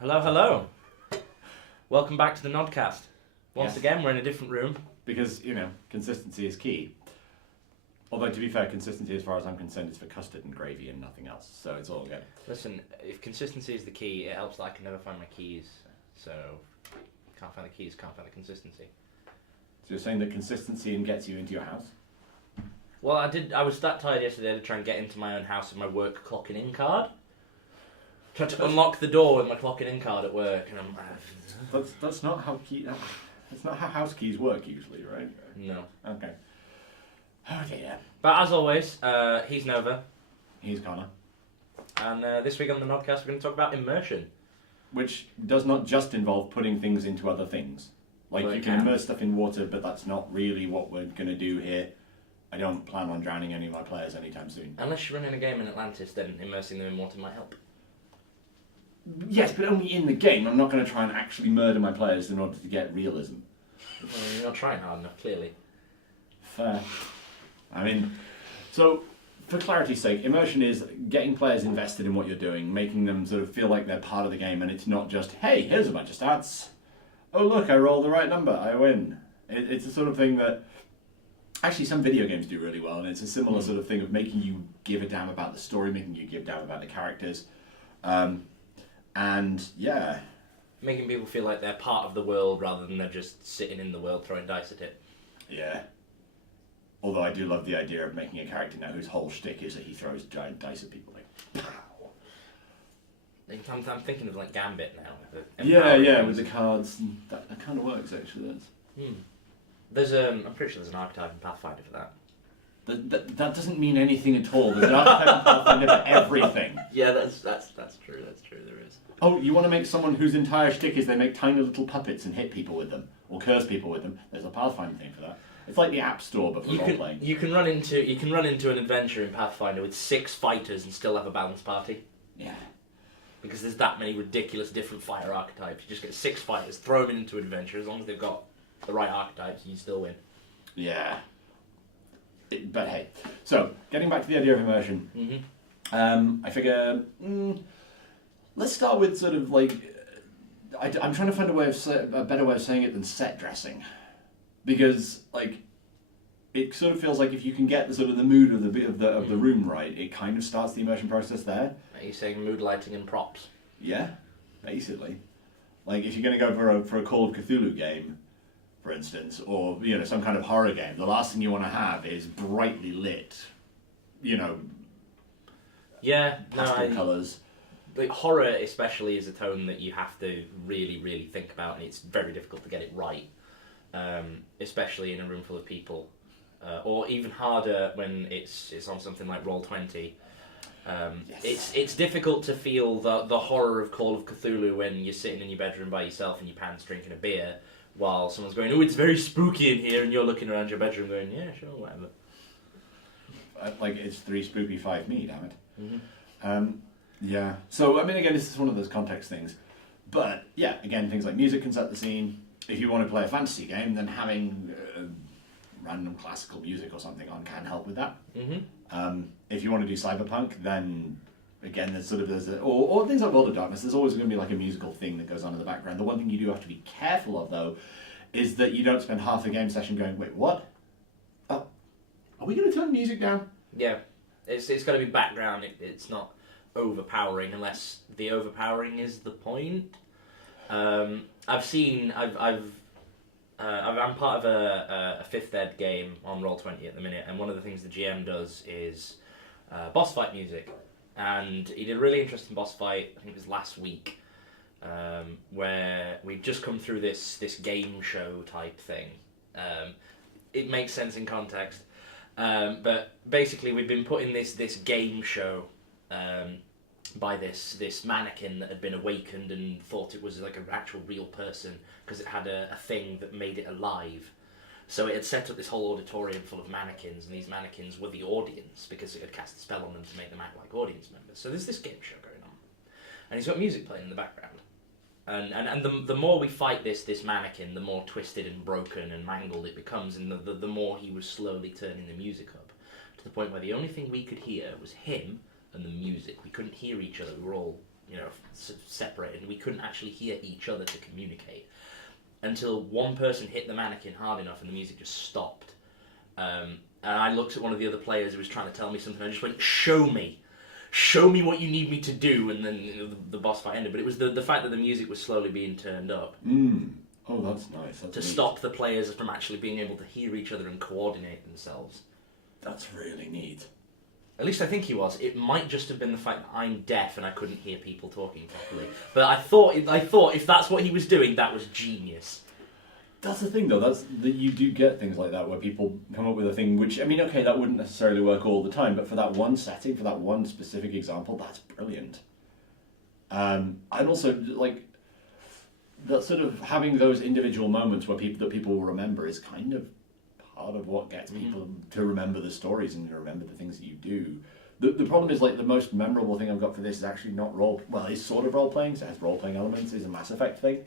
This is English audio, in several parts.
Hello, hello. Welcome back to the NoDDCast. Once Yes. again, we're in a different room. Because, consistency is key. Although, to be fair, consistency, as far as I'm concerned, is for custard and gravy and nothing else. So it's all good. Listen, if consistency is the key, it helps that I can never find my keys. So, can't find the keys, can't find the consistency. So you're saying that consistency gets you into your house? Well, I was that tired yesterday to try and get into my own house with my work clocking in card. Tried to unlock the door with my clocking in card at work, and That's not how that's not how house keys work usually, right? no. Okay. Oh dear. But as always, he's Nova, He's Connor. and this week on the NoDDCast we're going to talk about immersion. Which does not just involve putting things into other things. Like, Well, you it can can. immerse stuff in water, but that's not really what we're going to do here. I don't plan on drowning any of my players anytime soon. Unless you're running a game in Atlantis, then immersing them in water might help. Yes, but only in the game. I'm not going to try and actually murder my players in order to get realism. Well, you're not trying hard enough, clearly. Fair. I mean, so for clarity's sake, immersion is getting players invested in what you're doing, making them sort of feel like they're part of the game, and it's not just, hey, here's a bunch of stats. Oh, look, I rolled the right number, I win. It's the sort of thing that actually some video games do really well, and it's a similar sort of thing of making you give a damn about the story, making you give a damn about the characters. And yeah. Making people feel like they're part of the world rather than they're just sitting in the world throwing dice at it. Yeah. Although I do love the idea of making a character now whose whole shtick is that he throws giant dice at people. Like, pow. I'm thinking of like Gambit now. Yeah, with the cards. That kind of works, actually. There's I'm pretty sure there's an archetype in Pathfinder for that. That doesn't mean anything at all. There's an archetype in Pathfinder for everything. Yeah, that's true. That's true. There is. Oh, you want to make someone whose entire shtick is they make tiny little puppets and hit people with them, or curse people with them? There's a Pathfinder thing for that. It's like the App Store, but for role playing. You can run into an adventure in Pathfinder with 6 fighters and still have a balanced party. Yeah. Because there's that many ridiculous different fighter archetypes. You just get 6 fighters, throw them into an adventure. As long as they've got the right archetypes, you still win. Yeah. But hey, so getting back to the idea of immersion, I figure let's start with sort of like I'm trying to find a better way of saying it than set dressing, because like it sort of feels like if you can get the sort of the mood of the room right, it kind of starts the immersion process there. Are you saying mood lighting and props? Yeah, basically. Like if you're going to go for a Call of Cthulhu game, for instance, or some kind of horror game, the last thing you want to have is brightly lit, pastel colours. Like horror especially is a tone that you have to really, really think about, and it's very difficult to get it right, especially in a room full of people, or even harder when it's on something like Roll20. Yes. It's difficult to feel the horror of Call of Cthulhu when you're sitting in your bedroom by yourself and your pants drinking a beer, while someone's going, oh, it's very spooky in here, and you're looking around your bedroom going, yeah, sure, whatever. Like, it's 3 spooky, 5 me, damn it. Mm-hmm. Yeah. So, I mean, again, this is one of those context things. But, yeah, again, things like music can set the scene. If you want to play a fantasy game, then having random classical music or something on can help with that. Mm-hmm. If you want to do cyberpunk, then again, or things like World of Darkness, there's always going to be like a musical thing that goes on in the background. The one thing you do have to be careful of, though, is that you don't spend half the game session going, wait, what? Oh, are we going to turn music down? Yeah, it's got to be background. It's not overpowering unless the overpowering is the point. I'm part of a 5th ed game on Roll20 at the minute, and one of the things the GM does is boss fight music. And he did a really interesting boss fight, I think it was last week, where we've just come through this game show type thing. It makes sense in context, but basically we've been put in this game show by this mannequin that had been awakened and thought it was like an actual real person because it had a thing that made it alive. So it had set up this whole auditorium full of mannequins, and these mannequins were the audience because it had cast a spell on them to make them act like audience members. So there's this game show going on, and he's got music playing in the background. And the more we fight this mannequin, the more twisted and broken and mangled it becomes, and the more he was slowly turning the music up, to the point where the only thing we could hear was him and the music. We couldn't hear each other. We were all separated. We couldn't actually hear each other to communicate until one person hit the mannequin hard enough and the music just stopped. And I looked at one of the other players who was trying to tell me something. I just went, show me what you need me to do. And then the boss fight ended. But it was the fact that the music was slowly being turned up. Oh, that's nice. That's to neat. Stop the players from actually being able to hear each other and coordinate themselves. That's really neat. At least I think he was. It might just have been the fact that I'm deaf and I couldn't hear people talking properly. But I thought if that's what he was doing, that was genius. That's the thing, though. That you do get things like that where people come up with a thing which, I mean, okay, that wouldn't necessarily work all the time, but for that one setting, for that one specific example, that's brilliant. And also, like, that sort of having those individual moments where people will remember is kind of part of what gets people to remember the stories and to remember the things that you do. The problem is, like, the most memorable thing I've got for this is actually not it's sort of role-playing, so it has role-playing elements, is a Mass Effect thing.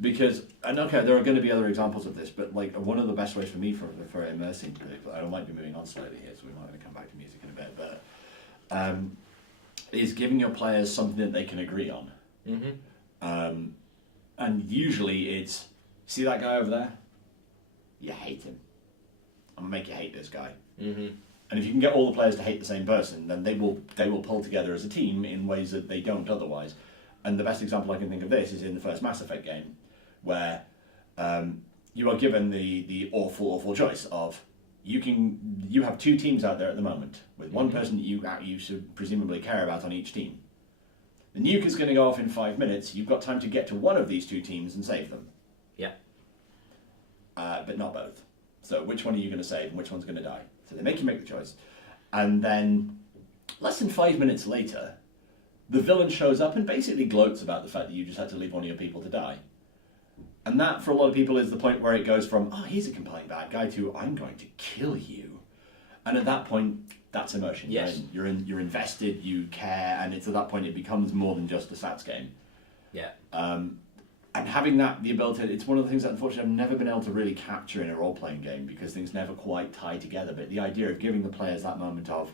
Because, and okay, there are going to be other examples of this, but, like, one of the best ways for me for immersing, I might be moving on slightly here, so we might want to come back to music in a bit, but is giving your players something that they can agree on. And usually it's, see that guy over there? You hate him. I'm gonna make you hate this guy. And if you can get all the players to hate the same person, then they will pull together as a team in ways that they don't otherwise. And the best example I can think of this is in the first Mass Effect game, where you are given the awful choice of you have two teams out there at the moment with one person that you should presumably care about on each team. The nuke is going to go off in 5 minutes. You've got time to get to one of these two teams and save them. Yeah. But not both. So which one are you going to save and which one's going to die? So they make you make the choice. And then less than 5 minutes later, the villain shows up and basically gloats about the fact that you just had to leave one of your people to die. And that, for a lot of people, is the point where it goes from, oh, he's a compelling bad guy, to, I'm going to kill you. And at that point, that's immersion. Yes. You're invested, you care, and it's at that point it becomes more than just a stats game. Yeah. And having the ability, it's one of the things that unfortunately I've never been able to really capture in a role-playing game because things never quite tie together. But the idea of giving the players that moment of,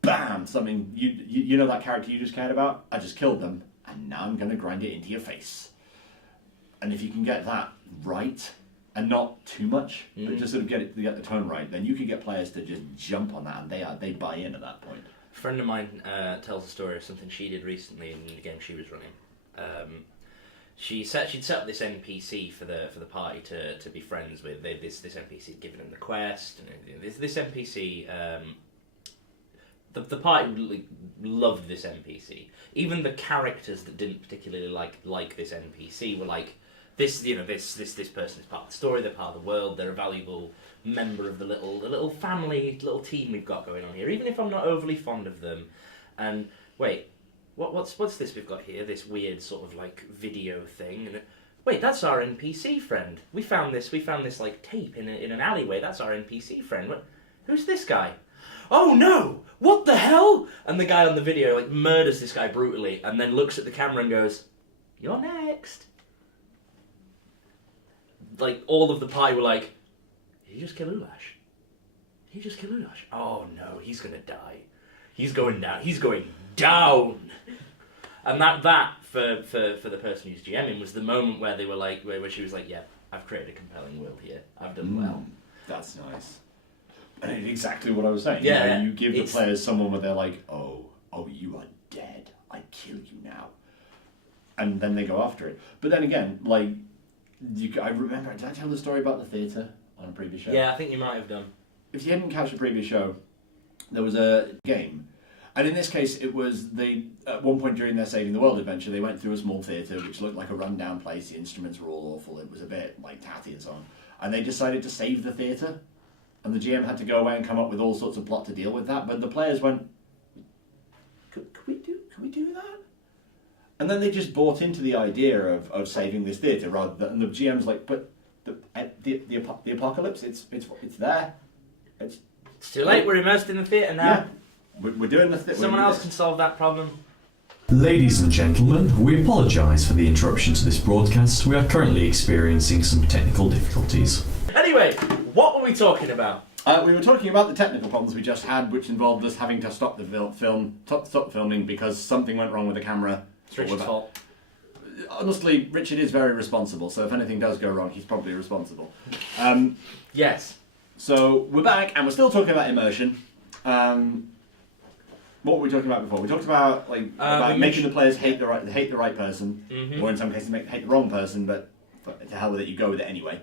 bam, something, you know that character you just cared about? I just killed them, and now I'm going to grind it into your face. And if you can get that right, and not too much, but just sort of get the tone right, then you can get players to just jump on that, and they buy in at that point. A friend of mine tells a story of something she did recently in the game she was running. She'd set up this NPC for the party to be friends with. This NPC had given them the quest, and this NPC. The party really loved this NPC. Even the characters that didn't particularly like this NPC were like, this person is part of the story. They're part of the world. They're a valuable member of the little family, little team we've got going on here. Even if I'm not overly fond of them. And wait. What's this we've got here? This weird sort of like video thing. And wait, that's our NPC friend. We found this like tape in an alleyway. That's our NPC friend. Who's this guy? Oh no! What the hell? And the guy on the video like murders this guy brutally, and then looks at the camera and goes, "You're next." Like all of the party were like, "Did he just kill Ulash? Did he just kill Ulash? Oh no, he's gonna die. He's going down. He's going down." And that for the person who's GMing was the moment where they were like, where she was like, "Yeah, I've created a compelling world here. I've done well." That's nice. And it's exactly what I was saying. Yeah, you give the players someone where they're like, "Oh, you are dead. I kill you now," and then they go after it. But then again, like, I remember. Did I tell the story about the theatre on a previous show? Yeah, I think you might have done. If you hadn't catched a previous show, there was a game. And in this case, it was at one point during their Saving the World adventure, they went through a small theatre which looked like a run-down place. The instruments were all awful. It was a bit like tatty and so on. And they decided to save the theatre. And the GM had to go away and come up with all sorts of plot to deal with that. But the players went, "Can we do that?" And then they just bought into the idea of saving this theatre rather than, and the GM's like, "But the apocalypse, it's there. It's too late. We're immersed in the theatre now." Yeah. We're doing the thing. Someone else can solve that problem. Ladies and gentlemen, we apologise for the interruption to this broadcast. We are currently experiencing some technical difficulties. Anyway, what were we talking about? We were talking about the technical problems we just had, which involved us having to stop the filming because something went wrong with the camera. It's Richard's fault. Honestly, Richard is very responsible, so if anything does go wrong, he's probably responsible. Yes. So we're back, and we're still talking about immersion. What were we talking about before? We talked about making the players hate the right person, or in some cases hate the wrong person. But to hell with it, you go with it anyway.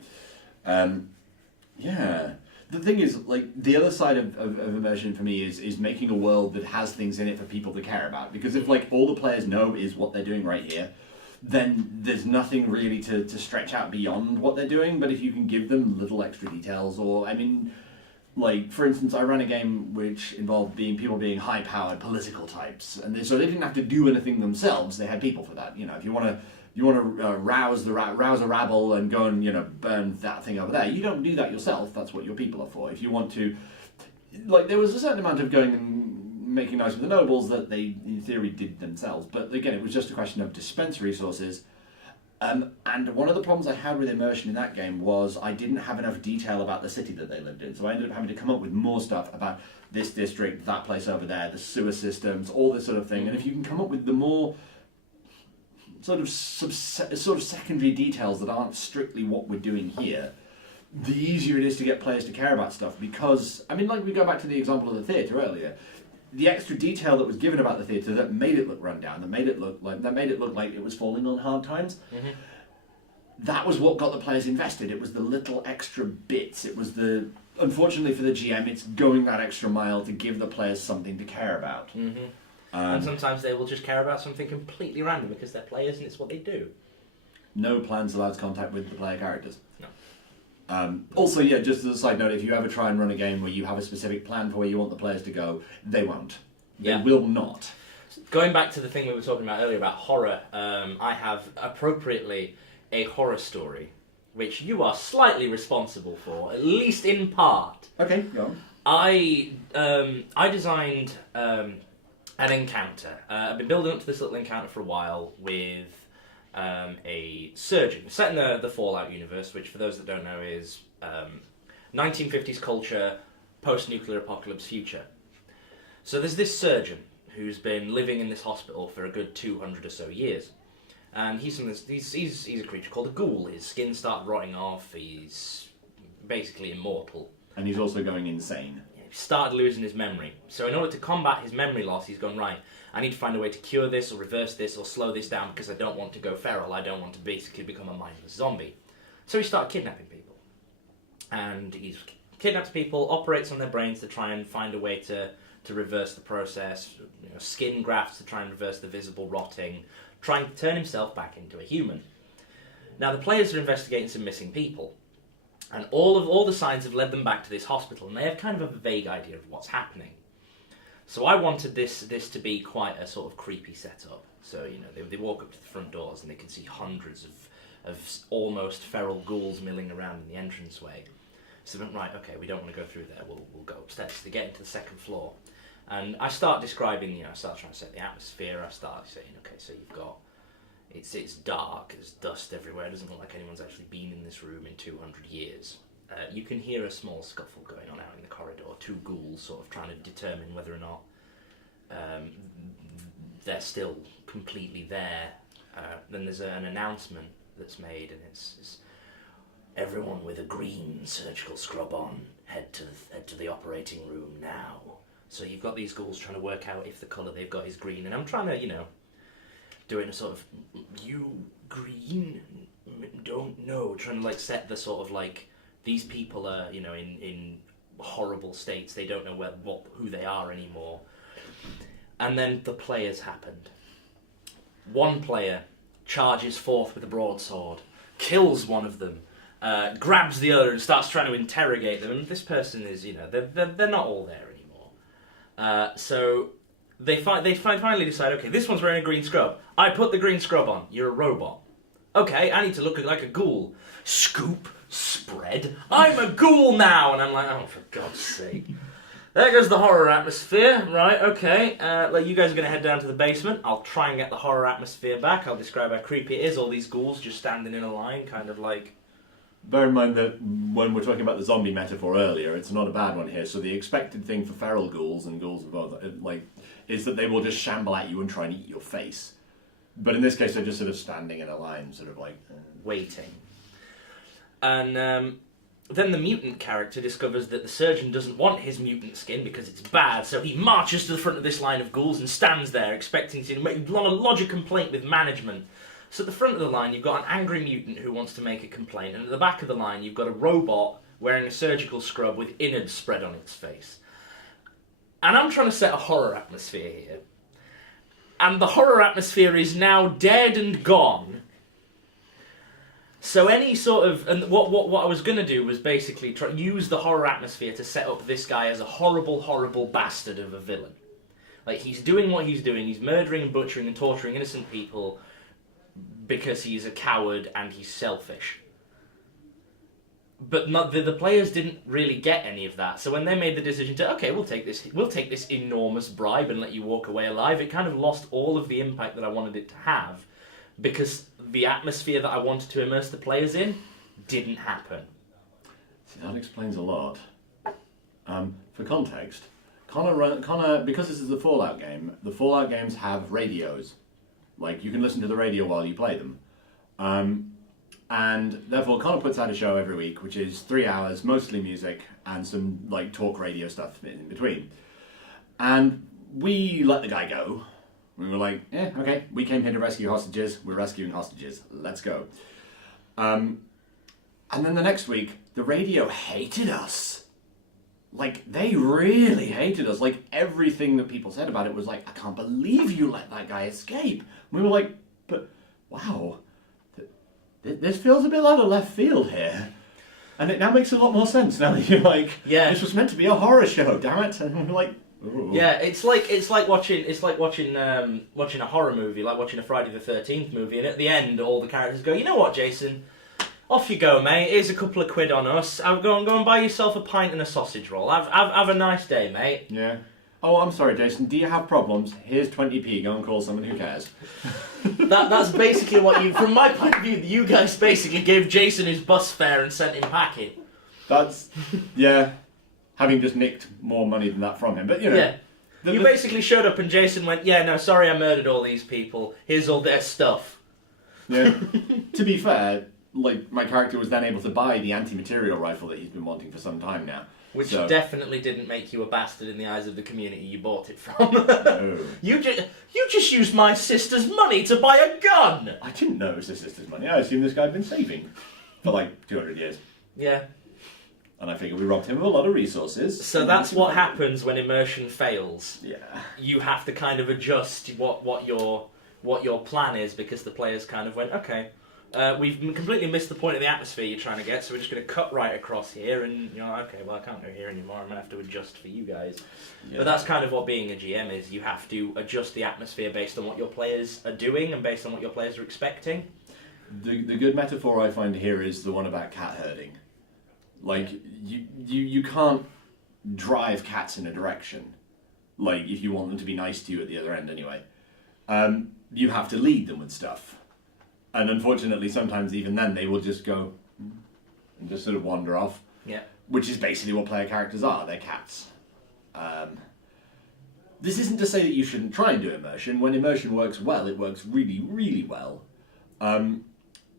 Yeah. The thing is, like, the other side of immersion for me is making a world that has things in it for people to care about. Because if, like, all the players know is what they're doing right here, then there's nothing really to stretch out beyond what they're doing. But if you can give them little extra details, or, I mean, like, for instance, I ran a game which involved people being high-powered political types. And so they didn't have to do anything themselves. They had people for that. You know, if you want to rouse a rabble and go and burn that thing over there. You don't do that yourself. That's what your people are for. If you want to, like, there was a certain amount of going and making nice with the nobles that they, in theory, did themselves. But again, it was just a question of dispense resources. And one of the problems I had with immersion in that game was I didn't have enough detail about the city that they lived in. So I ended up having to come up with more stuff about this district, that place over there, the sewer systems, all this sort of thing. And if you can come up with the more sort of secondary details that aren't strictly what we're doing here, the easier it is to get players to care about stuff. Because, I mean, like, we go back to the example of the theatre earlier, the extra detail that was given about the theatre that made it look run down, that made it look like it was falling on hard times, that was what got the players invested. It was the little extra bits. It was unfortunately for the GM, it's going that extra mile to give the players something to care about. And sometimes they will just care about something completely random because they're players and it's what they do. No plans allows contact with the player characters. No. Also, yeah, just as a side note, if you ever try and run a game where you have a specific plan for where you want the players to go, they won't. They will not. Going back to the thing we were talking about earlier about horror, I have appropriately a horror story, which you are slightly responsible for, at least in part. Okay, go on. I designed an encounter. I've been building up to this little encounter for a while with a surgeon set in the Fallout universe, which for those that don't know is 1950s culture, post-nuclear apocalypse future. So there's this surgeon who's been living in this hospital for a good 200 or so years, and he's a creature called a ghoul. His skin started rotting off. He's basically immortal, and he's also going insane. He started losing his memory. So in order to combat his memory loss, he's gone, right, I need to find a way to cure this or reverse this or slow this down because I don't want to go feral. I don't want to basically become a mindless zombie. So he started kidnapping people. And he kidnaps people, operates on their brains to try and find a way to reverse the process, skin grafts to try and reverse the visible rotting, trying to turn himself back into a human. Now the players are investigating some missing people. And all the signs have led them back to this hospital, and they have kind of a vague idea of what's happening. So I wanted this to be quite a sort of creepy setup. So, they walk up to the front doors and they can see hundreds of almost feral ghouls milling around in the entranceway. So they went, right, okay, we don't want to go through there, we'll go upstairs. They get into the second floor. And I start describing, I start trying to set the atmosphere. I start saying, okay, so you've got, it's dark, there's dust everywhere, it doesn't look like anyone's actually been in this room in 200 years. You can hear a small scuffle going on out in the corridor, two ghouls sort of trying to determine whether or not they're still completely there. Then there's an announcement that's made, and it's everyone with a green surgical scrub on, head to the operating room now. So you've got these ghouls trying to work out if the colour they've got is green, and I'm trying to, do it in a sort of, you green, don't know, trying to set the sort of these people are, in horrible states. They don't know who they are anymore. And then the players happened. One player charges forth with a broadsword, kills one of them, grabs the other and starts trying to interrogate them. And this person is, they're not all there anymore. So they finally decide, okay, this one's wearing a green scrub. I put the green scrub on. You're a robot. Okay, I need to look like a ghoul. Scoop. Spread. I'm a ghoul now! And I'm like, oh, for God's sake. There goes the horror atmosphere. Right, okay. You guys are going to head down to the basement. I'll try and get the horror atmosphere back. I'll describe how creepy it is. All these ghouls just standing in a line, kind of bear in mind that when we're talking about the zombie metaphor earlier, it's not a bad one here. So the expected thing for feral ghouls and ghouls of both, is that they will just shamble at you and try and eat your face. But in this case, they're just sort of standing in a line, sort of like... waiting. And then the mutant character discovers that the surgeon doesn't want his mutant skin because it's bad, so he marches to the front of this line of ghouls and stands there expecting to lodge a complaint with management. So at the front of the line, you've got an angry mutant who wants to make a complaint, and at the back of the line, you've got a robot wearing a surgical scrub with innards spread on its face. And I'm trying to set a horror atmosphere here. And the horror atmosphere is now dead and gone. So any sort of... And what I was going to do was basically use the horror atmosphere to set up this guy as a horrible, horrible bastard of a villain. Like, he's doing what he's doing. He's murdering and butchering and torturing innocent people because he's a coward and he's selfish. But the players didn't really get any of that. So when they made the decision to, okay, we'll take this enormous bribe and let you walk away alive, it kind of lost all of the impact that I wanted it to have, because the atmosphere that I wanted to immerse the players in didn't happen. See, that explains a lot. For context, Connor, because this is a Fallout game, the Fallout games have radios. Like, you can listen to the radio while you play them. And therefore, Connor puts out a show every week, which is 3 hours, mostly music, and some like talk radio stuff in between. And we let the guy go. We were like, yeah, okay, we came here to rescue hostages. We're rescuing hostages. Let's go. And then the next week, the radio hated us. Like, they really hated us. Like, everything that people said about it was like, I can't believe you let that guy escape. We were like, but wow. This feels a bit out of left field here. And it now makes a lot more sense now that you're like, yeah, this was meant to be a horror show, damn it. And we're like, ooh. Yeah, it's like watching a horror movie, like watching a Friday the 13th movie, and at the end all the characters go, you know what, Jason? Off you go, mate. Here's a couple of quid on us. Go and buy yourself a pint and a sausage roll. Have a nice day, mate. Yeah. Oh, I'm sorry, Jason. Do you have problems? Here's 20p. Go and call someone who cares. That's basically what you... From my point of view, you guys basically gave Jason his bus fare and sent him packing. That's... Yeah. Having just nicked more money than that from him. But, you know... Yeah. You basically showed up and Jason went, yeah, no, sorry I murdered all these people. Here's all their stuff. Yeah. To be fair, like, my character was then able to buy the anti-material rifle that he's been wanting for some time now. Which definitely didn't make you a bastard in the eyes of the community you bought it from. No. You just used my sister's money to buy a gun! I didn't know it was his sister's money. I assumed this guy had been saving for like 200 years. Yeah. And I figured we robbed him of a lot of resources. So that's what happens when immersion fails. Yeah. You have to kind of adjust what your plan is, because the players kind of went, okay, we've completely missed the point of the atmosphere you're trying to get, so we're just going to cut right across here, and you're like, okay, well, I can't go here anymore, I'm going to have to adjust for you guys. Yeah. But that's kind of what being a GM is. You have to adjust the atmosphere based on what your players are doing and based on what your players are expecting. The good metaphor I find here is the one about cat herding. Like, you can't drive cats in a direction, like, if you want them to be nice to you at the other end anyway. You have to lead them with stuff. And unfortunately, sometimes even then, they will just go and just sort of wander off. Yeah. Which is basically what player characters are. They're cats. This isn't to say that you shouldn't try and do immersion. When immersion works well, it works really, really well. And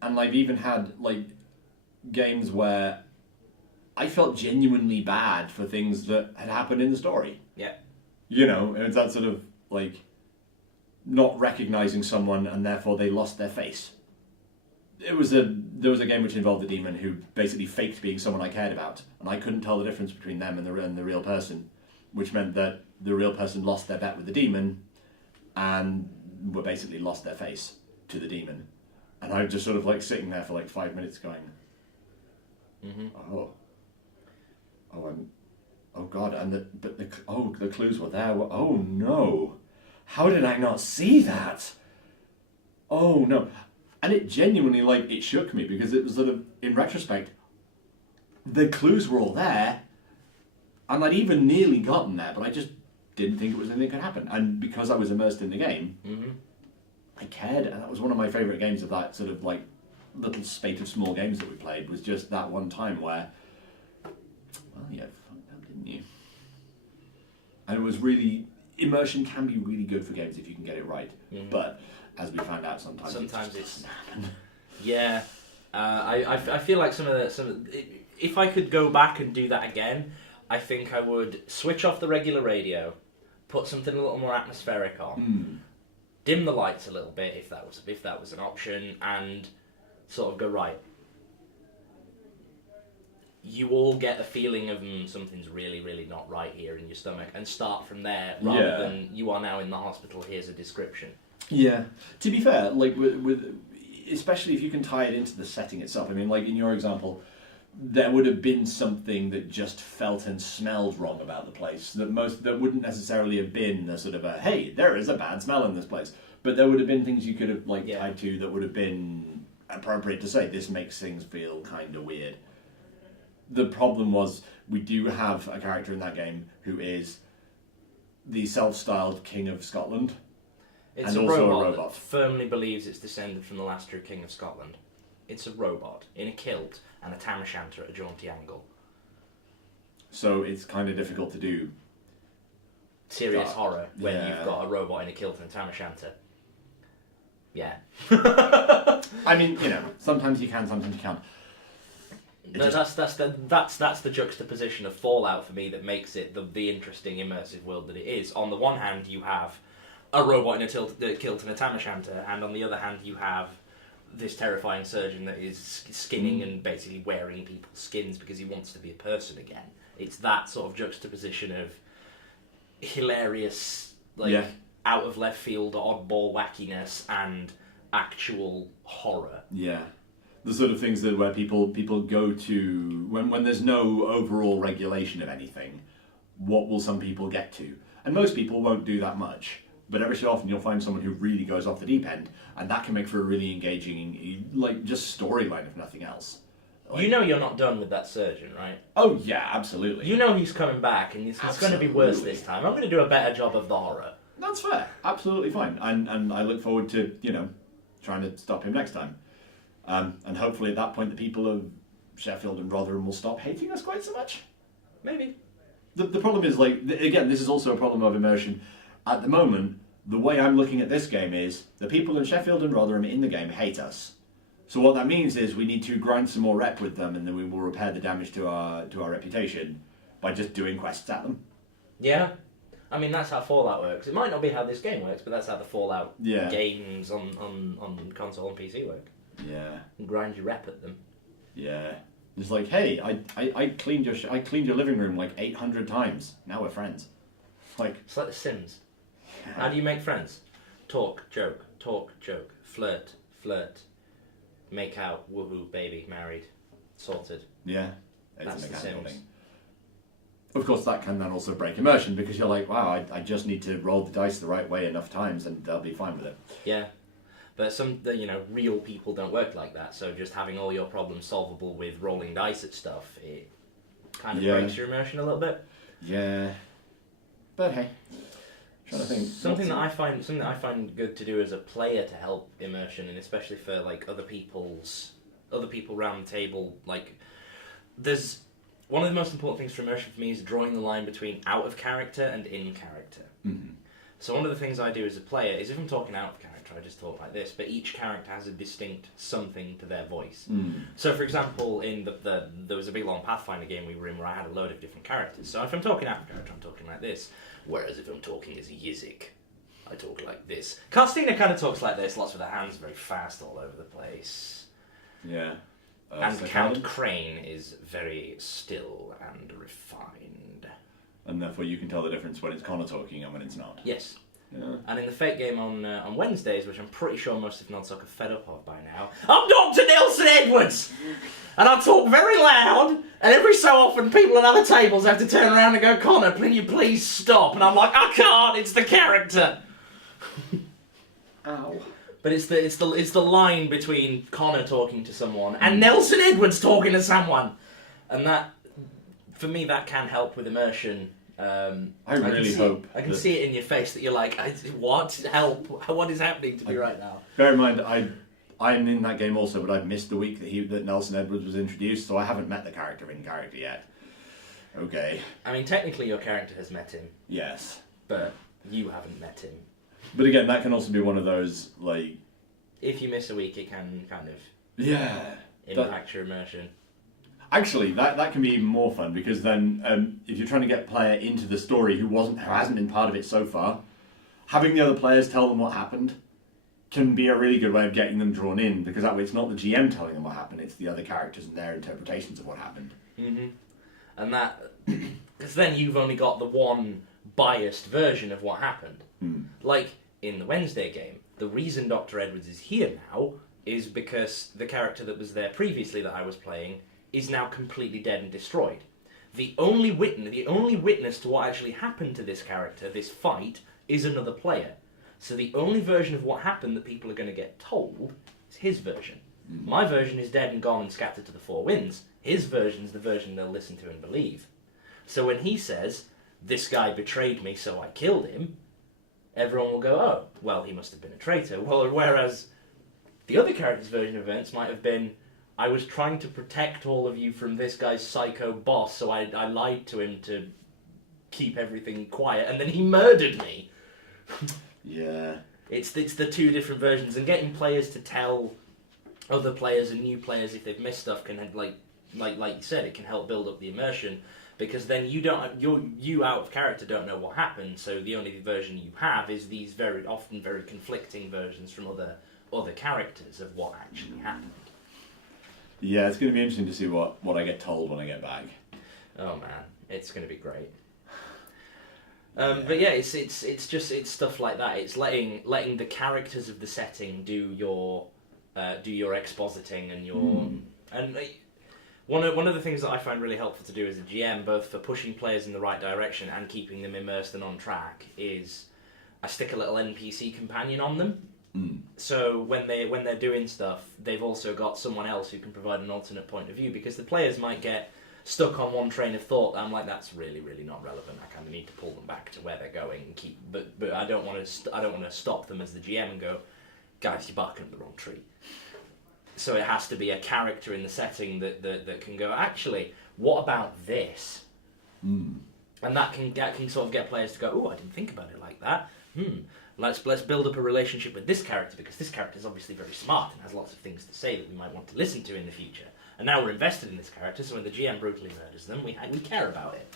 I've even had like games where I felt genuinely bad for things that had happened in the story. Yeah. You know, it's that sort of like not recognizing someone and therefore they lost their face. There was a game which involved a demon who basically faked being someone I cared about, and I couldn't tell the difference between them and the real person, which meant that the real person lost their bet with the demon, and were basically lost their face to the demon, and I was just sort of like sitting there for like 5 minutes going, oh god, and the clues were there. Oh no, how did I not see that? Oh no. And it genuinely, like, it shook me, because it was sort of, in retrospect, the clues were all there, and I'd even nearly gotten there, but I just didn't think it was anything that could happen. And because I was immersed in the game, I cared, and that was one of my favourite games of that sort of, like, little spate of small games that we played was just that one time where, well, yeah, fucked up, didn't you? And it was really, immersion can be really good for games if you can get it right. But as we found out, sometimes it doesn't happen. Yeah, I feel like if I could go back and do that again, I think I would switch off the regular radio, put something a little more atmospheric on, dim the lights a little bit if that was an option, and sort of go, right, you all get a feeling of something's really, really not right here in your stomach, and start from there rather than you are now in the hospital, here's a description. Yeah. To be fair, like with especially if you can tie it into the setting itself. I mean, like in your example, there would have been something that just felt and smelled wrong about the place. That wouldn't necessarily have been a sort of a, hey, there is a bad smell in this place. But there would have been things you could have tied to that would have been appropriate to say, this makes things feel kind of weird. The problem was, we do have a character in that game who is the self-styled King of Scotland. It's a robot that firmly believes it's descended from the last true King of Scotland. It's a robot in a kilt and a tam o'shanter at a jaunty angle. So it's kind of difficult to do serious horror when you've got a robot in a kilt and a tam o'shanter. Yeah. I mean, sometimes you can, sometimes you can't. That's the juxtaposition of Fallout for me that makes it the interesting immersive world that it is. On the one hand, you have a robot in a kilt and a tam o'shanter, and on the other hand, you have this terrifying surgeon that is skinning and basically wearing people's skins because he wants to be a person again. It's that sort of juxtaposition of hilarious, out of left field, oddball wackiness and actual horror. Yeah. The sort of things that where people go to when there's no overall regulation of anything, what will some people get to? And most people won't do that much. But every so often you'll find someone who really goes off the deep end, and that can make for a really engaging, just storyline if nothing else. You're not done with that surgeon, right? Oh yeah, absolutely. He's coming back, and it's going to be worse this time. I'm going to do a better job of the horror. That's fair. Absolutely fine. And I look forward to, trying to stop him next time. And hopefully at that point the people of Sheffield and Rotherham will stop hating us quite so much. Maybe. The problem is, again, this is also a problem of immersion. At the moment, the way I'm looking at this game is the people in Sheffield and Rotherham in the game hate us. So what that means is we need to grind some more rep with them, and then we will repair the damage to our reputation by just doing quests at them. Yeah. I mean, that's how Fallout works. It might not be how this game works, but that's how the Fallout games on console and PC work. Yeah. And grind your rep at them. Yeah. It's like, hey, I cleaned your living room 800 times. Now we're friends. It's like The Sims. Yeah. How do you make friends? Talk, joke, flirt, make out, woohoo, baby, married, sorted. Yeah. That's The Sims. Of course, that can then also break immersion because you're like, wow, I just need to roll the dice the right way enough times and they'll be fine with it. Yeah. But real people don't work like that, so just having all your problems solvable with rolling dice at stuff, it kind of breaks your immersion a little bit. Yeah. But hey, trying to think. Something that I find good to do as a player to help immersion, and especially for other people around the table. There's one of the most important things for immersion for me is drawing the line between out of character and in character. Mm-hmm. So one of the things I do as a player is if I'm talking out of character, I just talk like this, but each character has a distinct something to their voice. Mm. So, for example, in there was a big long Pathfinder game we were in where I had a load of different characters. So if I'm talking out of character, I'm talking like this. Whereas if I'm talking as a Yizik, I talk like this. Carstina kind of talks like this, lots with her hands very fast all over the place. Yeah. And Count Crane is very still and refined. And therefore you can tell the difference when it's Connor talking and when it's not. Yes. Yeah. And in the Fate game on Wednesdays, which I'm pretty sure most of Nodsock are fed up of by now, I'm Dr. Nelson Edwards! And I talk very loud, and every so often people at other tables have to turn around and go, Connor, please stop. And I'm like, I can't, it's the character. Ow. But it's the line between Connor talking to someone and Nelson Edwards talking to someone. And that, for me, that can help with immersion. I really hope. I can see it in your face that you're like, what? Help. What is happening to me right now? Bear in mind, I'm in that game also, but I've missed the week that Nelson Edwards was introduced, so I haven't met the character in character yet. Okay. I mean, technically your character has met him. Yes. But you haven't met him. But again, that can also be one of those, like... If you miss a week, it can kind of... Yeah. Impact your immersion. Actually, that can be even more fun, because then if you're trying to get a player into the story who hasn't been part of it so far, having the other players tell them what happened can be a really good way of getting them drawn in, because that way it's not the GM telling them what happened, it's the other characters and their interpretations of what happened. Mm-hmm. And that... Because then you've only got the one biased version of what happened. Like, in the Wednesday game, the reason Dr. Edwards is here now is because the character that was there previously that I was playing is now completely dead and destroyed. The only witness to what actually happened to this character, this fight, is another player. So the only version of what happened that people are going to get told is his version. My version is dead and gone and scattered to the four winds. His version is the version they'll listen to and believe. So when he says, this guy betrayed me so I killed him, everyone will go, oh, well, he must have been a traitor. Well, whereas the other character's version of events might have been, I was trying to protect all of you from this guy's psycho boss, so I lied to him to keep everything quiet, and then he murdered me. Yeah. It's the two different versions, and getting players to tell other players and new players if they've missed stuff can, like you said, it can help build up the immersion, because then you out of character don't know what happened, so the only version you have is these very often very conflicting versions from other characters of what actually happened. Yeah, it's going to be interesting to see what I get told when I get back. Oh man, it's going to be great. But yeah, it's stuff like that. It's letting the characters of the setting do your expositing and your one of the things that I find really helpful to do as a GM, both for pushing players in the right direction and keeping them immersed and on track, is I stick a little NPC companion on them. So when they're doing stuff, they've also got someone else who can provide an alternate point of view, because the players might get stuck on one train of thought. I'm like, that's really, really not relevant. I kind of need to pull them back to where they're going and but I don't want to stop them as the GM and go, guys, you're barking up the wrong tree. So it has to be a character in the setting that can go, actually, what about this? And that can sort of get players to go, oh, I didn't think about it like that. Let's build up a relationship with this character, because this character is obviously very smart and has lots of things to say that we might want to listen to in the future. And now we're invested in this character, so when the GM brutally murders them, we care about it.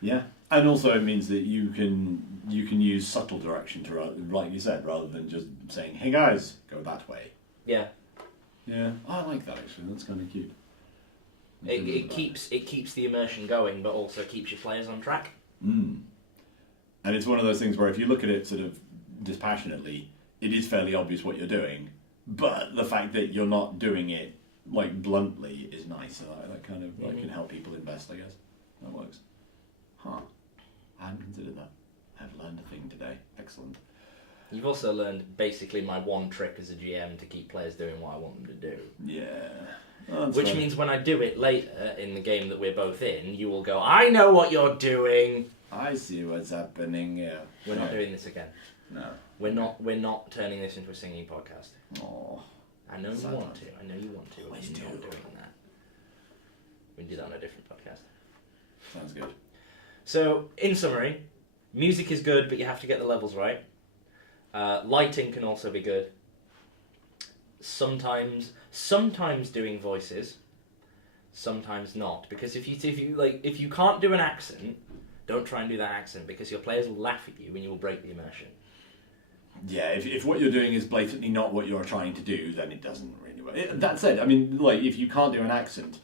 Yeah, and also it means that you can use subtle direction to, like you said, rather than just saying, "Hey guys, go that way." Yeah. Yeah, I like that actually. That's kind of cute. It keeps the immersion going, but also keeps your players on track. And it's one of those things where if you look at it sort of dispassionately, it is fairly obvious what you're doing, but the fact that you're not doing it like bluntly is nice. So that kind of can help people invest, I guess. That works. Huh. I hadn't considered that. I've learned a thing today. Excellent. You've also learned basically my one trick as a GM to keep players doing what I want them to do. Yeah. Which means when I do it later in the game that we're both in, you will go, I know what you're doing. I see what's happening. Yeah. We're not doing this again. No. We're not turning this into a singing podcast. Oh. I know you want to. I know you want to. Always We're do. not doing that. We can do that on a different podcast. Sounds good. So, in summary, music is good, but you have to get the levels right. Lighting can also be good. Sometimes doing voices, sometimes not. Because if you can't do an accent, don't try and do that accent, because your players will laugh at you and you will break the immersion. Yeah, if what you're doing is blatantly not what you're trying to do, then it doesn't really work. That said, I mean, like, if you can't do an accent,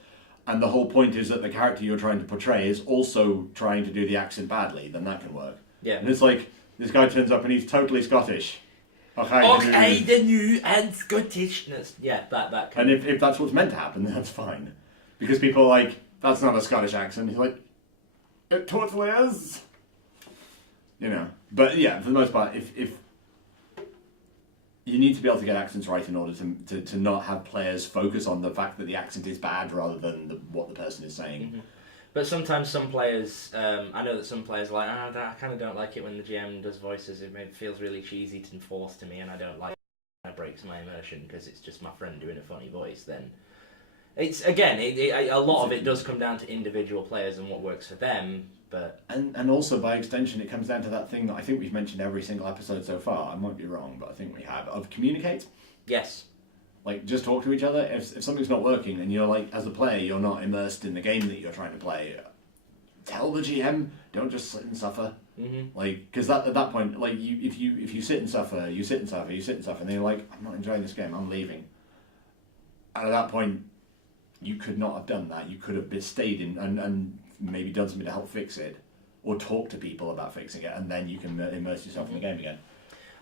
and the whole point is that the character you're trying to portray is also trying to do the accent badly, then that can work. Yeah. And it's like, this guy turns up and he's totally Scottish. Okay, the new and Scottishness. Yeah, that can... And if that's what's meant to happen, then that's fine. Because people are like, that's not a Scottish accent. He's like, it totally is. You know. But yeah, for the most part, if you need to be able to get accents right in order to not have players focus on the fact that the accent is bad rather than what the person is saying. Mm-hmm. But sometimes some players, I know that some players are like, I kind of don't like it when the GM does voices. It feels really cheesy and forced to me, and I don't like it. of breaks my immersion because it's just my friend doing a funny voice, then it's again a lot of it does come down to individual players and what works for them. But and also by extension, it comes down to that thing that I think we've mentioned every single episode so far. I might be wrong, but I think we have, of communicate. yes, Like, just talk to each other. If something's not working and you're like, as a player, you're not immersed in the game that you're trying to play, tell the GM. Don't just sit and suffer. mm-hmm. Like, because at that point, like, if you sit and suffer, you sit and suffer, and then you're like, I'm not enjoying this game, I'm leaving. And at that point, you could not have done that. You could have stayed in and maybe done something to help fix it, or talk to people about fixing it, and then you can immerse yourself in the game again.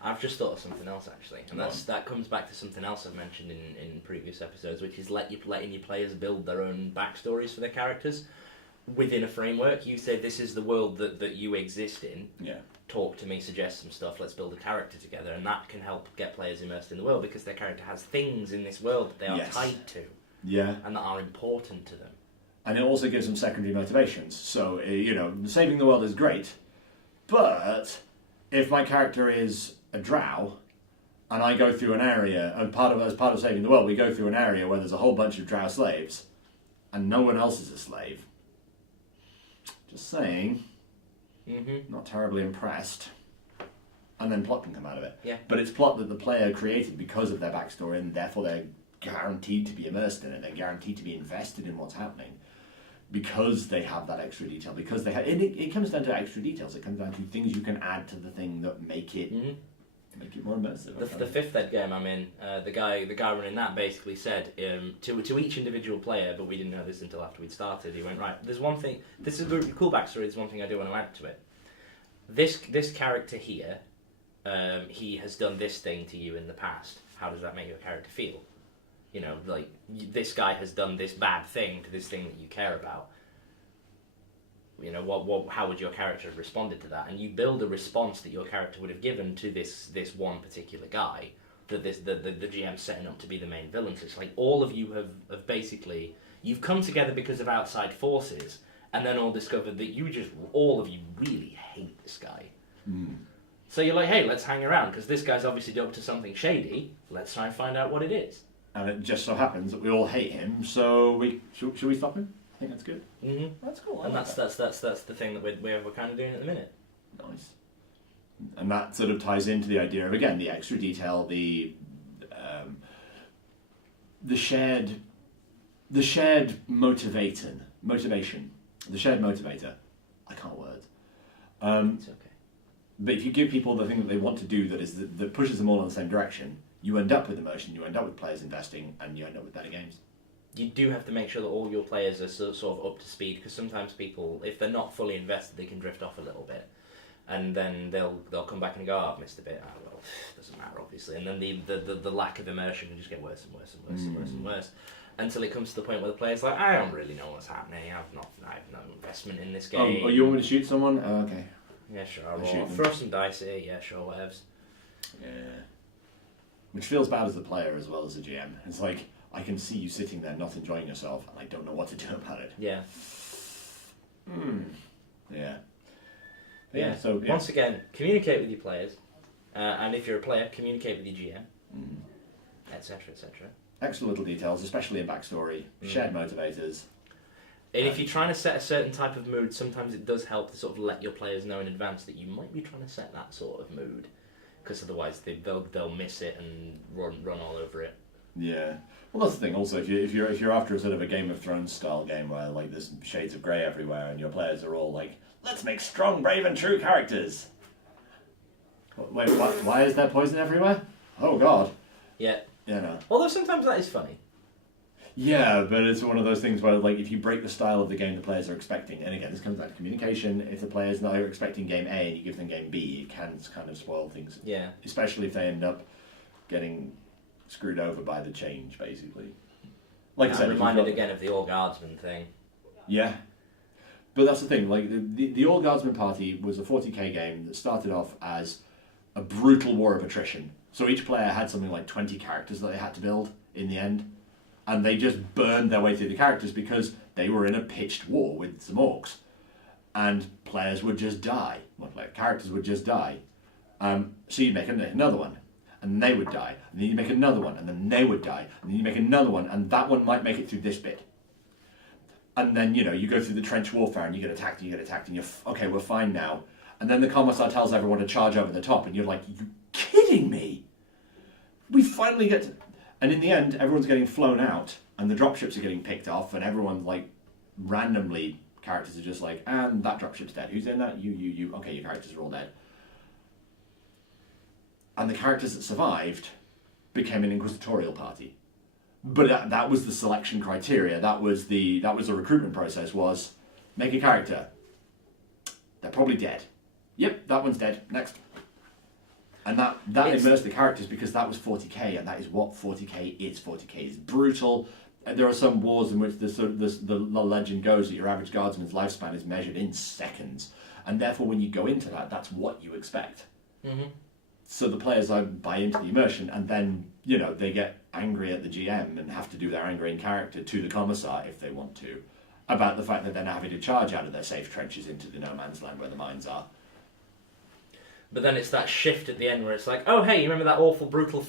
I've just thought of something else actually, and that comes back to something else I've mentioned in previous episodes, which is letting your players build their own backstories for their characters within a framework. You say this is the world that you exist in. Yeah. Talk to me, suggest some stuff. Let's build a character together, and that can help get players immersed in the world because their character has things in this world that they are tied to. Yeah. And that are important to them. And it also gives them secondary motivations. So, saving the world is great, but if my character is a drow, and I go through an area, and as part of saving the world, we go through an area where there's a whole bunch of drow slaves, and no one else is a slave. Just saying, not terribly impressed. And then plot can come out of it. Yeah. But it's plot that the player created because of their backstory, and therefore they're guaranteed to be immersed in it. They're guaranteed to be invested in what's happening because they have that extra detail. Because they have, it comes down to extra details. It comes down to things you can add to the thing that make it more immersive. The fifth ed game I'm in, the guy running that basically said to each individual player, but we didn't know this until after we'd started. He went, right, there's one thing. This is a cool backstory. There's one thing I do want to add to it. This character here, he has done this thing to you in the past. How does that make your character feel? This guy has done this bad thing to this thing that you care about. How would your character have responded to that? And you build a response that your character would have given to this one particular guy that the GM's setting up to be the main villain. So it's like all of you have basically, you've come together because of outside forces and then all discovered that all of you really hate this guy. So you're like, hey, let's hang around because this guy's obviously up to something shady. Let's try and find out what it is. And it just so happens that we all hate him, so should we stop him? I think that's good. Mm-hmm. That's cool. And that's the thing that we're kind of doing at the minute. Nice. And that sort of ties into the idea of, again, the extra detail, the shared motivation, the shared motivator. I can't word. It's okay. But if you give people the thing that they want to do that pushes them all in the same direction, you end up with immersion, you end up with players investing, and you end up with better games. You do have to make sure that all your players are sort of up to speed, because sometimes people, if they're not fully invested, they can drift off a little bit, and then they'll come back and go, oh, I've missed a bit. Oh, well, doesn't matter, obviously. And then the lack of immersion can just get worse and worse and worse and worse and worse, until it comes to the point where the player's like, I don't really know what's happening. I have no investment in this game. Oh, you want me to shoot someone? Oh, okay. Yeah, sure. Or throw some dice here. Yeah, sure, whatevs. Yeah. Which feels bad as a player as well as a GM. It's like, I can see you sitting there not enjoying yourself, and I don't know what to do about it. Yeah. Yeah. Yeah. So once again, communicate with your players, and if you're a player, communicate with your GM, etc., etc. Extra little details, especially in backstory, shared motivators. And if you're trying to set a certain type of mood, sometimes it does help to sort of let your players know in advance that you might be trying to set that sort of mood, because otherwise they'll miss it and run all over it. Yeah. Well, that's the thing. Also, if you're after a sort of a Game of Thrones style game where like there's shades of grey everywhere and your players are all like, let's make strong, brave, and true characters. Wait, what? Why is there poison everywhere? Oh God. Yeah. No. Although sometimes that is funny. Yeah, but it's one of those things where, like, if you break the style of the game the players are expecting, and again, this comes back to communication, if the players are expecting game A and you give them game B, it can kind of spoil things. Yeah. Especially if they end up getting screwed over by the change, basically. Like I said, I'm reminded again of the All Guardsman thing. Yeah. But that's the thing, like, the All Guardsman Party was a 40k game that started off as a brutal war of attrition. So each player had something like 20 characters that they had to build in the end. And they just burned their way through the characters because they were in a pitched war with some orcs. And players would just die. Characters would just die. So you'd make another one. and then they would die, and then you make another one, and then they would die, and then you make another one, and that one might make it through this bit. And then, you go through the trench warfare, and you get attacked, and you're, okay, we're fine now. And then the commissar tells everyone to charge over the top, and you're like, you kidding me? We finally get to... And in the end, everyone's getting flown out, and the dropships are getting picked off, and everyone's like, randomly, characters are just like, and that dropship's dead. Who's in that? You. Okay, your characters are all dead. And the characters that survived became an inquisitorial party. But that was the selection criteria. That was the recruitment process. Was make a character. They're probably dead. Yep, that one's dead. Next. And that immersed the characters because that was 40k, and that is what 40k is. 40k is brutal. There are some wars in which the legend goes that your average guardsman's lifespan is measured in seconds, and therefore when you go into that, that's what you expect. Mm-hmm. So the players buy into the immersion, and then they get angry at the GM and have to do their anger in character to the commissar if they want to, about the fact that they're now having to charge out of their safe trenches into the no man's land where the mines are. But then it's that shift at the end where it's like, oh hey, you remember that awful, brutal,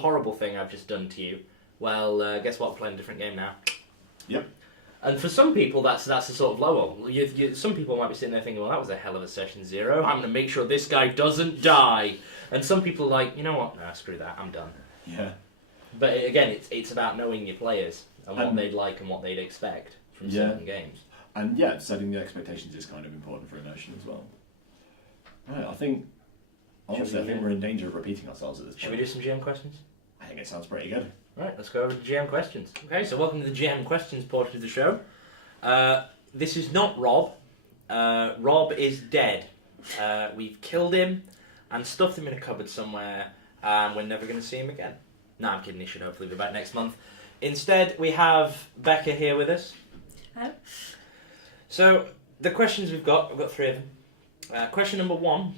horrible thing I've just done to you? Well, guess what? We're playing a different game now. Yep. And for some people, that's a sort of lower. Some people might be sitting there thinking, well, that was a hell of a session 0. I'm going to make sure this guy doesn't die. And some people are like, you know what? Nah, screw that. I'm done. Yeah. But again, it's about knowing your players and what they'd like and what they'd expect from certain games. And setting the expectations is kind of important for immersion as well. Right, I think we're in danger of repeating ourselves at this point. Should we do some GM questions? I think it sounds pretty good. Right, let's go over to GM questions. Okay, so welcome to the GM questions portion of the show. This is not Rob. Rob is dead. We've killed him and stuffed him in a cupboard somewhere, and we're never going to see him again. No, I'm kidding. He should hopefully be back next month. Instead, we have Becca here with us. Hello. So, the questions we've got 3 of them. Question number 1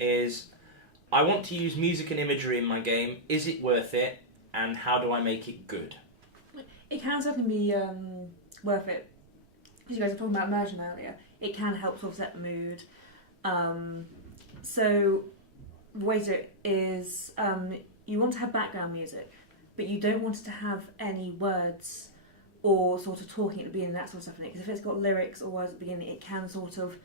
is, I want to use music and imagery in my game. Is it worth it? And how do I make it good? It can certainly be worth it. As you guys were talking about immersion earlier, it can help sort of set the mood. So the way to it is you want to have background music, but you don't want it to have any words or sort of talking at the beginning, that sort of stuff in it. Because if it's got lyrics or words at the beginning, it can sort of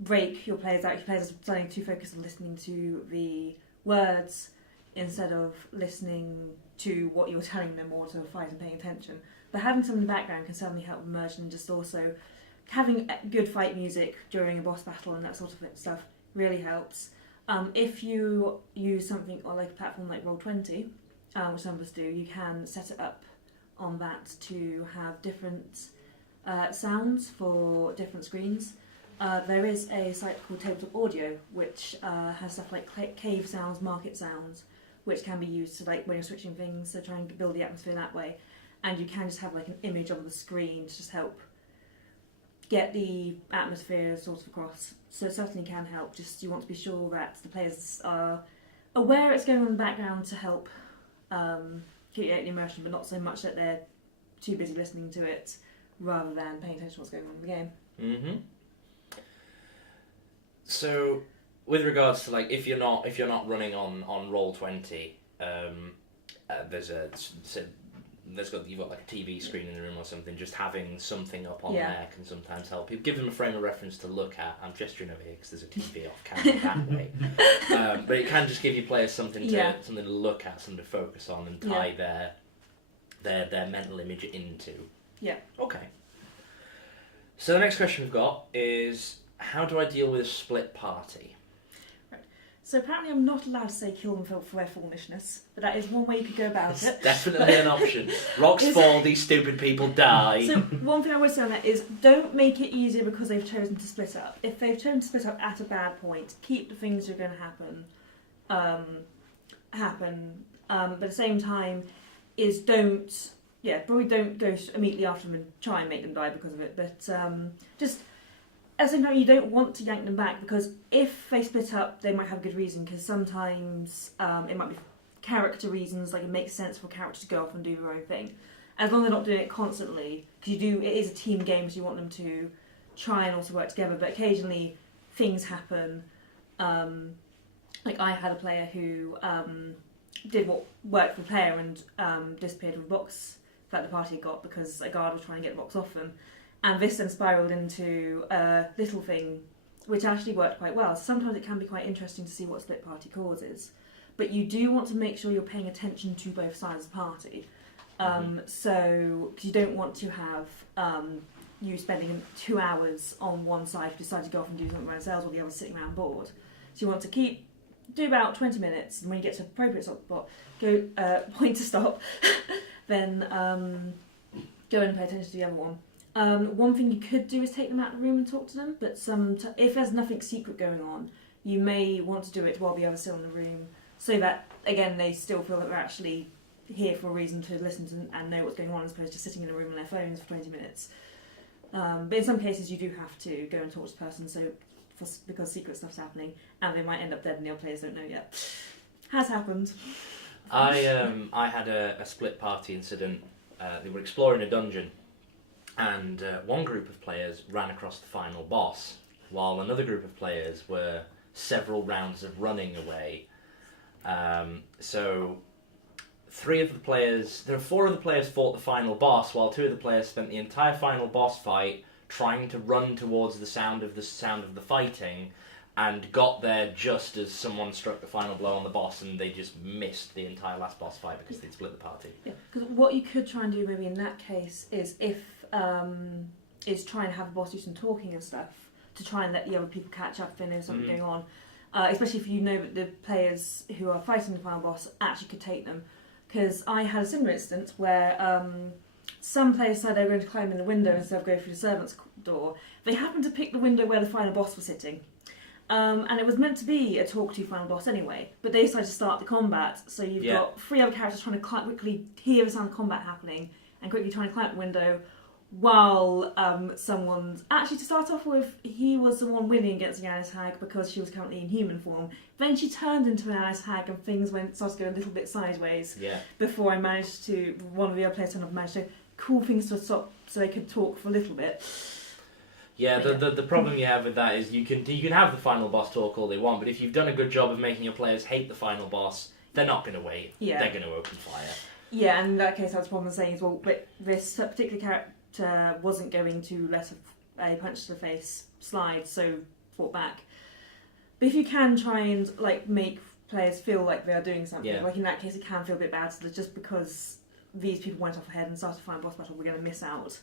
break your players out. Your players are starting to focus on listening to the words instead of listening to what you're telling them or to a fight and paying attention. But having some in the background can certainly help immersion, and just also having good fight music during a boss battle and that sort of stuff really helps. If you use something on like a platform like Roll20, which some of us do, you can set it up on that to have different sounds for different screens. There is a site called Tabletop Audio, which has stuff like cave sounds, market sounds, which can be used to, like, when you're switching things, so trying to build the atmosphere that way. And you can just have like an image on the screen to just help get the atmosphere sort of across. So it certainly can help. Just you want to be sure that the players are aware it's going on in the background to help create the immersion, but not so much that they're too busy listening to it rather than paying attention to what's going on in the game. Mm-hmm. So, with regards to, like, if you're not running on Roll20, you've got like a TV screen in the room or something. Just having something up on there can sometimes help. You give them a frame of reference to look at. I'm gesturing over here because there's a TV off camera that way. But it can just give your players something to look at, something to focus on, and tie their mental image into. Yeah. Okay. So the next question we've got is, how do I deal with a split party? Right. So apparently I'm not allowed to say kill them for their foolishness, but that is one way you could go about It's it. definitely an option. Rocks fall, these stupid people die. So one thing I would say on that is, don't make it easier because they've chosen to split up. If they've chosen to split up at a bad point, keep the things that are going to happen. But at the same time, probably don't go immediately after them and try and make them die because of it. But just at the same time, you don't want to yank them back, because if they split up, they might have a good reason, because sometimes it might be character reasons, like it makes sense for a character to go off and do their own thing. As long as they're not doing it constantly, because it is a team game, so you want them to try and also work together, but occasionally things happen like I had a player who did what worked for the player and disappeared with a box that the party got because a guard was trying to get the box off them. And this then spiralled into a little thing which actually worked quite well. So sometimes it can be quite interesting to see what split party causes. But you do want to make sure you're paying attention to both sides of the party. So, because you don't want to have you spending 2 hours on one side who decide to go off and do something by themselves while the other's sitting around bored. So you want to do about 20 minutes, and when you get to appropriate spot, go point to stop, then go and pay attention to the other one. One thing you could do is take them out of the room and talk to them, but if there's nothing secret going on, you may want to do it while the other's still in the room, so that, again, they still feel that they're actually here for a reason to listen to and know what's going on, as opposed to sitting in a room on their phones for 20 minutes. But in some cases you do have to go and talk to the person, because secret stuff's happening, and they might end up dead and the other players don't know yet. Has happened. I had a split party incident. They were exploring a dungeon, and one group of players ran across the final boss, while another group of players were several rounds of running away. So 4 of the players fought the final boss, while 2 of the players spent the entire final boss fight trying to run towards the sound of the fighting, and got there just as someone struck the final blow on the boss, and they just missed the entire last boss fight because they'd split the party. Yeah, because what you could try and do maybe in that case is try and have the boss do some talking and stuff to try and let the other people catch up if they know something going on. Especially if you know that the players who are fighting the final boss actually could take them. Because I had a similar instance where some players decided they were going to climb in the window instead of going through the servant's door. They happened to pick the window where the final boss was sitting. And it was meant to be a talk-to final boss anyway, but they decided to start the combat, so you've got 3 other characters trying to quickly hear the sound of combat happening and quickly trying to climb the window, while someone's... Actually, to start off with, he was the one winning against the Alice Hag because she was currently in human form. Then she turned into an Alice Hag and things started to go a little bit sideways. Yeah. Before one of the other players managed to cool things to stop so they could talk for a little bit. Yeah, the problem you have with that is you can have the final boss talk all they want, but if you've done a good job of making your players hate the final boss, they're not going to wait. Yeah. They're going to open fire. Yeah, and in that case, that's the problem saying as well, but this particular character wasn't going to let a punch to the face slide, so fought back. But if you can try and make players feel like they are doing something, in that case, it can feel a bit bad. So that just because these people went off ahead and started a final boss battle, we're going to miss out.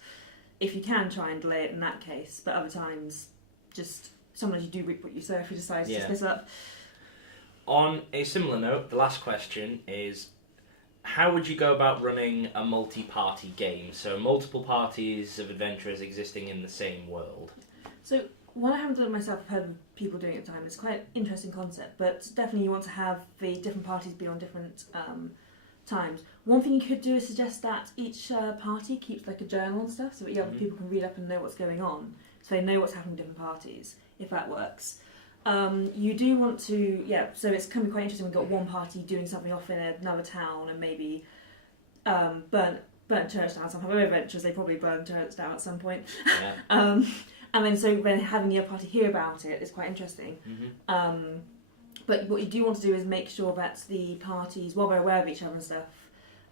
If you can try and delay it in that case, but other times, just sometimes you do reap what you sow if you decide to split up. On a similar note, the last question is, how would you go about running a multi-party game? So multiple parties of adventurers existing in the same world. So what I haven't done it myself, I've heard of people doing it at the time. It's quite an interesting concept, but definitely you want to have the different parties be on different times. One thing you could do is suggest that each party keeps a journal and stuff, so that other people can read up and know what's going on, so they know what's happening in different parties, if that works. You do want to, so it's can be quite interesting. We've got one party doing something off in another town and maybe burn church down somehow. We're adventurers, they probably burn church down at some point. Yeah. And then having the other party hear about it is quite interesting. But what you do want to do is make sure that the parties, while they're aware of each other and stuff,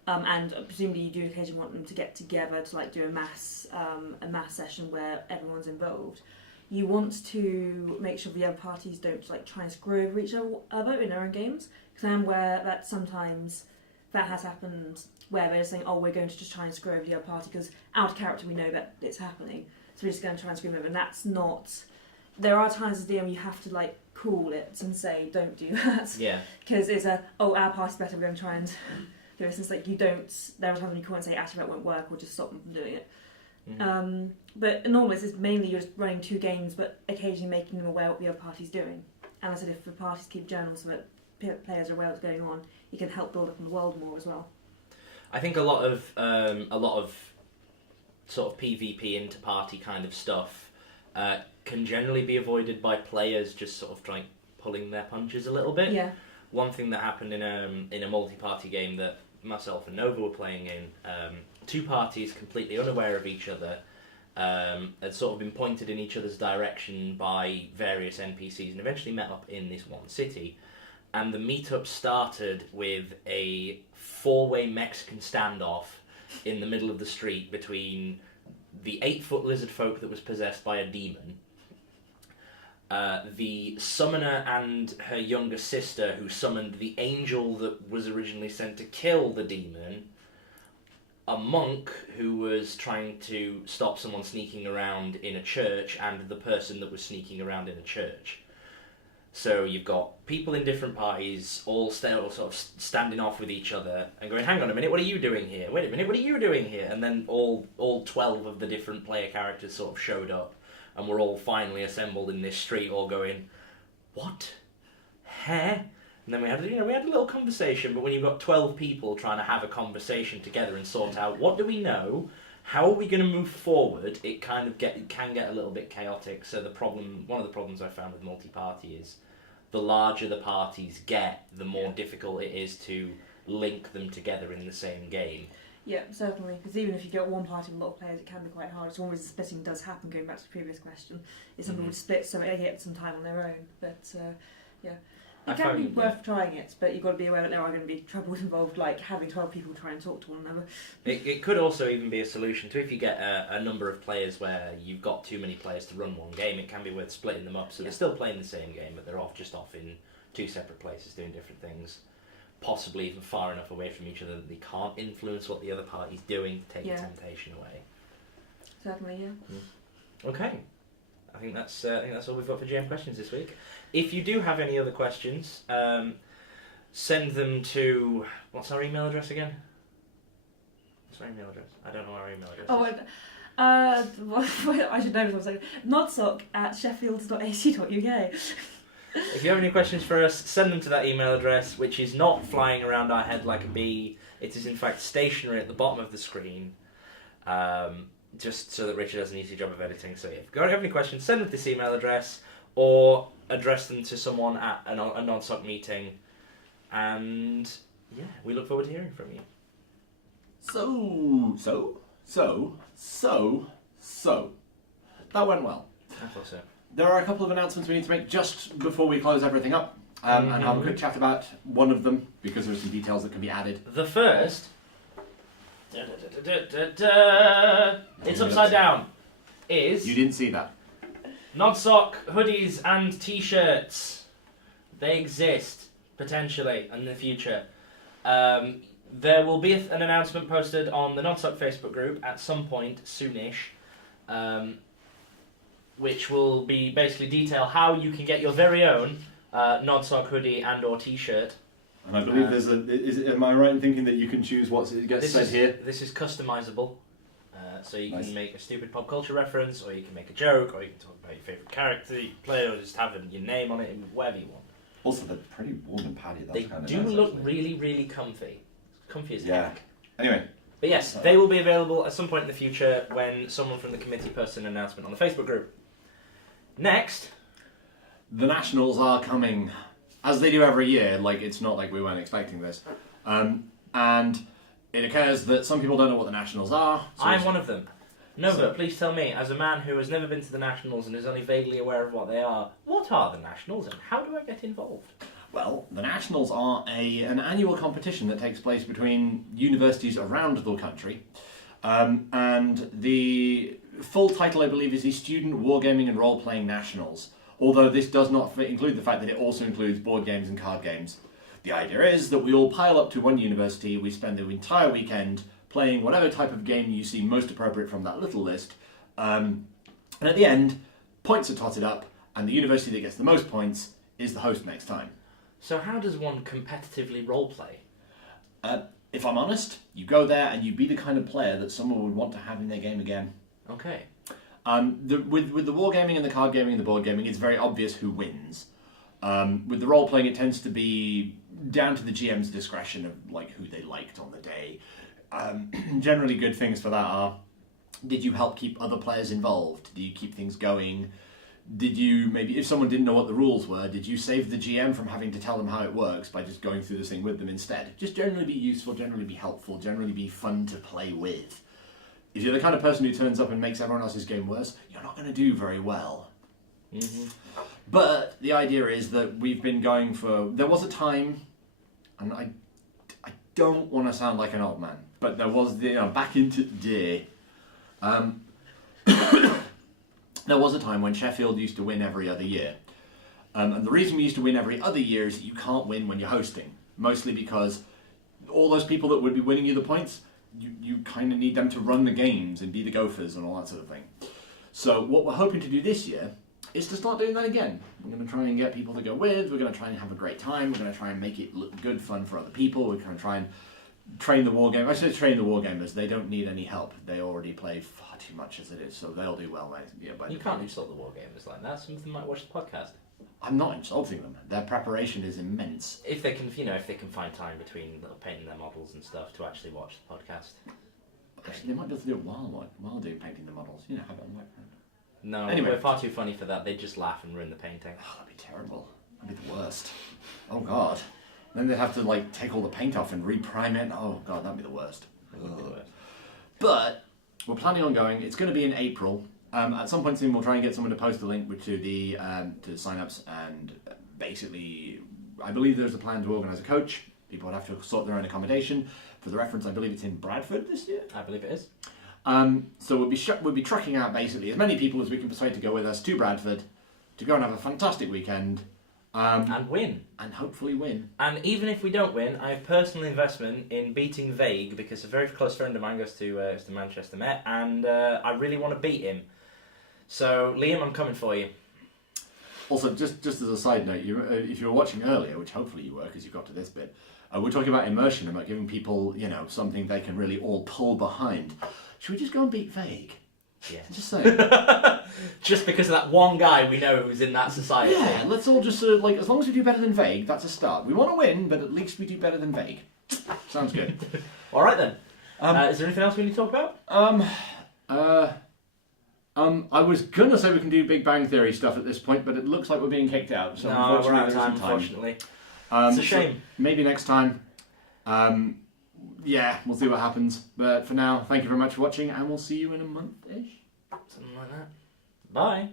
and presumably you do occasionally want them to get together to do a mass session where everyone's involved. You want to make sure the other parties don't try and screw over each other in their own games. Because I am aware that sometimes that has happened where they're saying, "Oh, we're going to just try and screw over the other party because out of character we know that it's happening, so we're just going to try and screw them over." And that's not. There are times as DM you have to cool it and say, "Don't do that." Yeah. Because it's our party's better. We're going to try and do this. It's you don't. There are times when you can't say, "Actually, that won't work," or just stop them from doing it. But normally it's mainly you're just running 2 games, but occasionally making them aware what the other party's doing. And I said, if the parties keep journals so that players are aware what's going on, you can help build up in the world more as well. I think a lot of sort of PvP into party kind of stuff can generally be avoided by players just sort of pulling their punches a little bit. Yeah. One thing that happened in a multi-party game that myself and Nova were playing in, 2 parties completely unaware of each other had sort of been pointed in each other's direction by various NPCs and eventually met up in this one city. and the meetup started with a 4-way Mexican standoff in the middle of the street between the 8-foot lizard folk that was possessed by a demon, the summoner and her younger sister who summoned the angel that was originally sent to kill the demon, a monk who was trying to stop someone sneaking around in a church, and the person that was sneaking around in a church. So you've got people in different parties all sort of standing off with each other and going, hang on a minute, what are you doing here? Wait a minute, what are you doing here? And then all 12 of the different player characters sort of showed up, and we're all finally assembled in this street all going, what? Heh? And then we had a little conversation, but when you've got 12 people trying to have a conversation together and sort out what do we know, how are we going to move forward, it can get a little bit chaotic. So one of the problems I found with multi-party is the larger the parties get, the more difficult it is to link them together in the same game. Yeah, certainly. Because even if you get one party with a lot of players, it can be quite hard. It's always the splitting does happen. Going back to the previous question, is some people would split so they get some time on their own. But yeah, it can be worth trying it. But you've got to be aware that there are going to be troubles involved, like having 12 people try and talk to one another. It could also even be a solution to if you get a number of players where you've got too many players to run one game. It can be worth splitting them up so they're still playing the same game, but they're off in 2 separate places doing different things. Possibly even far enough away from each other that they can't influence what the other party's doing to take the temptation away. Certainly, yeah. Okay, I think that's all we've got for GM questions this week. If you do have any other questions, send them to what's our email address again? What's our email address? I don't know our email address. I should know this. nodsoc@sheffield.ac.uk. If you have any questions for us, send them to that email address, which is not flying around our head like a bee. It is in fact stationary at the bottom of the screen, just so that Richard has an easy job of editing. So if you have any questions, send them to this email address, or address them to someone at a NoDDCast meeting. And yeah, we look forward to hearing from you. So. That went well. I thought so. There are a couple of announcements we need to make just before we close everything up, and have a quick chat about one of them, because there are some details that can be added. The first... It's upside down. Is... You didn't see that. NoDDCast hoodies and t-shirts. They exist, potentially, in the future. There will be an announcement posted on the NoDDCast Facebook group at some point soonish, which will be basically detail how you can get your very own NoDDCast hoodie and or t-shirt. And I believe there's am I right in thinking that you can choose what gets said here? This is customizable. So you Nice. can make a stupid pop culture reference, or you can make a joke, or you can talk about your favourite character you play, or just have your name on it, and whatever you want. Also, they're pretty warm and padded. They do look really, really comfy. Comfy as heck. Anyway. But yes, they will be available at some point in the future when someone from the committee posts an announcement on the Facebook group. Next, The Nationals are coming, as they do every year. Like, it's not like we weren't expecting this. And it occurs that some people don't know what the Nationals are. So I'm one of them. Nova, please tell me, as a man who has never been to the Nationals and is only vaguely aware of what they are, what are the Nationals and how do I get involved? Well, the Nationals are an annual competition that takes place between universities around the country. And the full title, I believe, is the Student Wargaming and Role-Playing Nationals. Although this does not include the fact that it also includes board games and card games. The idea is that we all pile up to one university, we spend the entire weekend playing whatever type of game you see most appropriate from that little list. And at the end, points are totted up, and the university that gets the most points is the host next time. So how does one competitively roleplay? If I'm honest, you go there and you be the kind of player that someone would want to have in their game again. Okay. With the wargaming and the card gaming and the board gaming, it's very obvious who wins. With the role playing, it tends to be down to the GM's discretion of like who they liked on the day. Generally, good things for that are: did you help keep other players involved? Did you keep things going? Did you maybe, if someone didn't know what the rules were, did you save the GM from having to tell them how it works by just going through this thing with them instead? Just generally be useful, generally be helpful, generally be fun to play with. If you're the kind of person who turns up and makes everyone else's game worse, you're not going to do very well. But the idea is that we've been going for... There was a time, and I don't want to sound like an old man, but there was, back into the day, there was a time when Sheffield used to win every other year. And the reason we used to win every other year is that you can't win when you're hosting. Mostly because all those people that would be winning you the points, you kind of need them to run the games and be the gophers and all that sort of thing. So what we're hoping to do this year is to start doing that again. We're going to try and get people to go with, we're going to try and have a great time, we're going to try and make it look good fun for other people, we're going to try and train the wargamers. I say train the wargamers, they don't need any help. They already play far too much as it is, so they'll do well. You can't insult the wargamers like that, some of them might watch the podcast. I'm not insulting them. Their preparation is immense. If they can, if they can find time between painting their models and stuff to actually watch the podcast. Actually, they might be able to do it while doing painting the models. Have it on the background. No, anyway. We're far too funny for that. They'd just laugh and ruin the painting. Oh, that'd be terrible. That'd be the worst. Oh god. Then they'd have to take all the paint off and reprime it. Oh god, that'd be the worst. It would be the worst. But we're planning on going. It's going to be in April. At some point soon, we'll try and get someone to post a link to the sign-ups, and basically, I believe there's a plan to organise a coach. People would have to sort their own accommodation. For the reference, I believe it's in Bradford this year. I believe it is. So we'll be trucking out basically as many people as we can persuade to go with us to Bradford to go and have a fantastic weekend. And win. And hopefully win. And even if we don't win, I have personal investment in beating Vague, because a very close friend of mine goes to Manchester Met, and I really want to beat him. So, Liam, I'm coming for you. Also, just as a side note, if you were watching earlier, which hopefully you were because you got to this bit, we're talking about immersion, about giving people, something they can really all pull behind. Should we just go and beat Vague? Yeah. Just saying. Just because of that one guy we know who's in that society. Yeah, let's all just, as long as we do better than Vague, that's a start. We want to win, but at least we do better than Vague. Sounds good. All right, then. Is there anything else we need to talk about? I was going to say we can do Big Bang Theory stuff at this point, but it looks like we're being kicked out. So no, we're out of there time, isn't unfortunately. It's a shame. So maybe next time. Yeah, we'll see what happens. But for now, thank you very much for watching, and we'll see you in a month-ish. Something like that. Bye.